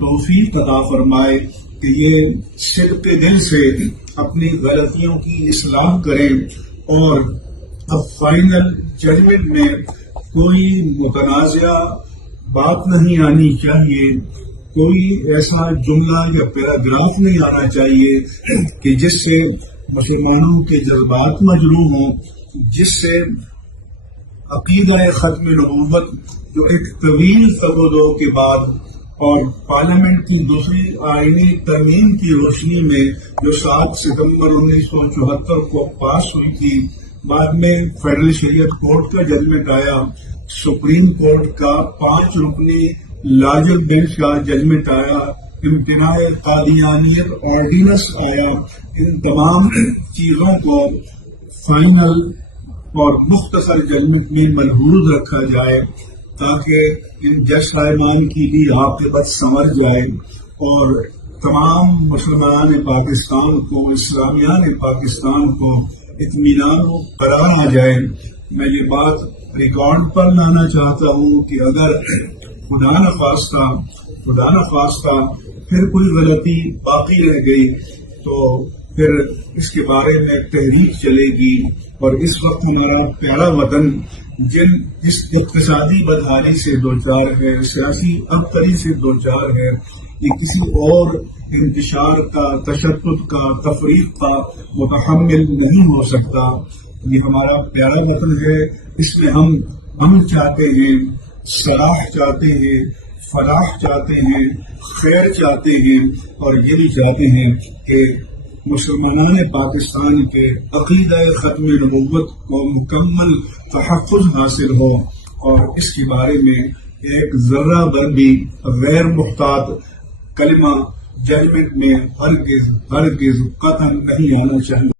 توفیق عطا فرمائے کہ یہ صدق دل سے اپنی غلطیوں کی اصلاح کریں اور اب فائنل ججمنٹ میں کوئی متنازع بات نہیں آنی چاہیے، کوئی ایسا جملہ یا پیراگراف نہیں آنا چاہیے کہ جس سے مسلمانوں کے جذبات مجروح ہوں، جس سے عقیدہ ختم نبوت جو ایک طویل تبدو کے بعد اور پارلیمنٹ کی دوسری آئینی ترمیم کی روشنی میں جو 7 ستمبر 1974 کو پاس ہوئی تھی، بعد میں فیڈرل شریعت کورٹ کا ججمنٹ آیا، سپریم کورٹ کا 5 رکنی لارجر بینچ کا ججمنٹ آیا، امتناع قادیانیت آرڈیننس آیا، ان تمام چیزوں کو فائنل اور مختصر ججمنٹ میں ملحوظ رکھا جائے تاکہ ان جج صاحبان کی بھی عاقبت سنور جائے اور تمام مسلمان پاکستان کو، اسلامیان پاکستان کو اطمینان و قرار آ جائے۔ میں یہ بات ریکارڈ پر لانا چاہتا ہوں کہ اگر خدا نخواستہ پھر کوئی غلطی باقی رہ گئی تو پھر اس کے بارے میں تحریک چلے گی، اور اس وقت ہمارا پیارا وطن جس اقتصادی بدحالی سے دوچار ہے، سیاسی ابتری سے دوچار ہے، یہ کسی اور انتشار کا، تشدد کا، تفریق کا متحمل نہیں ہو سکتا۔ یہ ہمارا پیارا وطن ہے، اس میں ہم امن چاہتے ہیں، صلاح چاہتے ہیں، فلاح چاہتے ہیں، خیر چاہتے ہیں، اور یہ بھی چاہتے ہیں کہ مسلمانان پاکستان کے عقیدہ ختم نبوت کو مکمل تحفظ حاصل ہو، اور اس کے بارے میں ایک ذرہ بر بھی غیر محتاط کلمہ ججمنٹ میں ہرگز قطعاً نہیں آنا چاہیے۔